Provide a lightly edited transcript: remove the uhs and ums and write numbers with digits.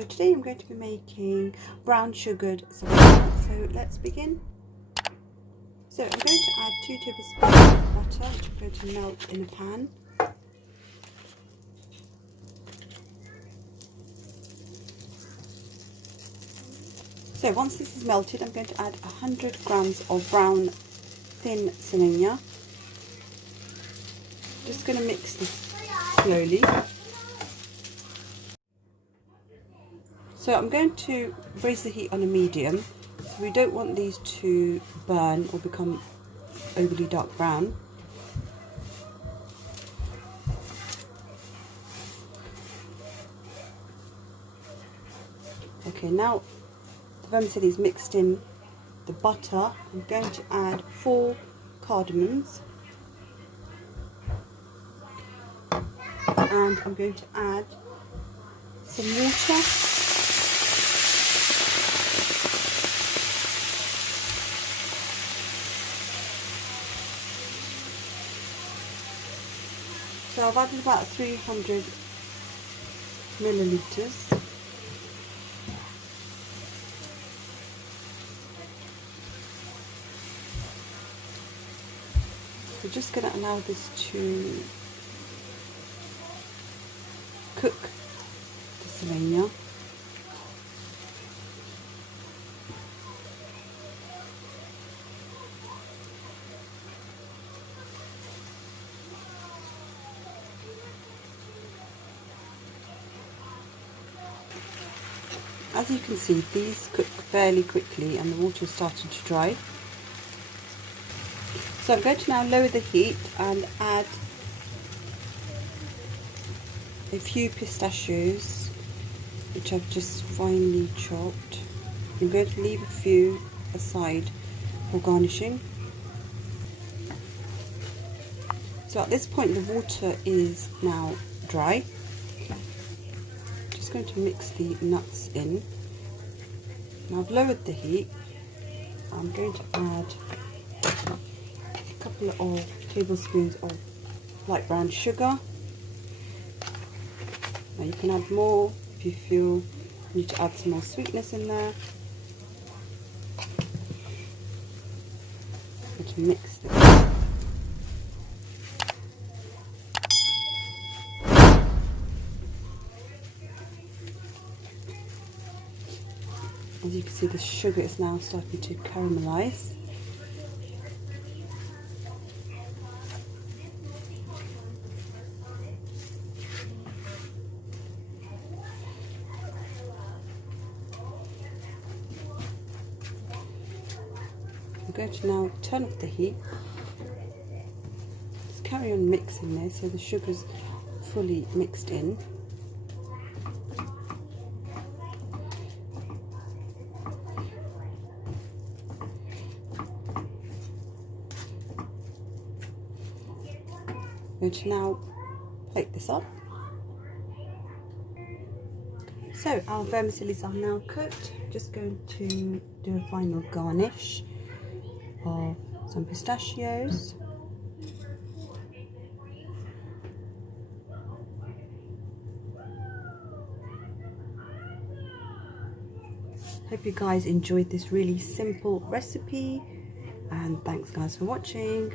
So today I'm going to be making brown sugared Seviyan. So let's begin. So I'm going to add 2 tablespoons of butter, which I'm going to melt in a pan. So once this is melted, I'm going to add 100 grams of brown thin Seviyan. Just going to mix this slowly. So I'm going to raise the heat on a medium. So we don't want these to burn or become overly dark brown. Okay, now the vermicelli is mixed in the butter. I'm going to add 4 cardamoms. And I'm going to add some water. So I've added about 300 milliliters. We're just going to allow this to cook the Seviyan. As you can see, these cook fairly quickly and the water is starting to dry. So I'm going to now lower the heat and add a few pistachios, which I've just finely chopped. I'm going to leave a few aside for garnishing. So at this point the water is now dry. Just going to mix the nuts in. Now I've lowered the heat. I'm going to add a couple of tablespoons of light brown sugar. Now you can add more if you feel you need to add some more sweetness in there. I'm going to mix this. As you can see, the sugar is now starting to caramelize. I'm going to now turn off the heat. Just carry on mixing this so the sugar's fully mixed in. I'm going to now plate this up. So our vermicellis are now cooked. Just going to do a final garnish of some pistachios. Hope you guys enjoyed this really simple recipe, and thanks guys for watching.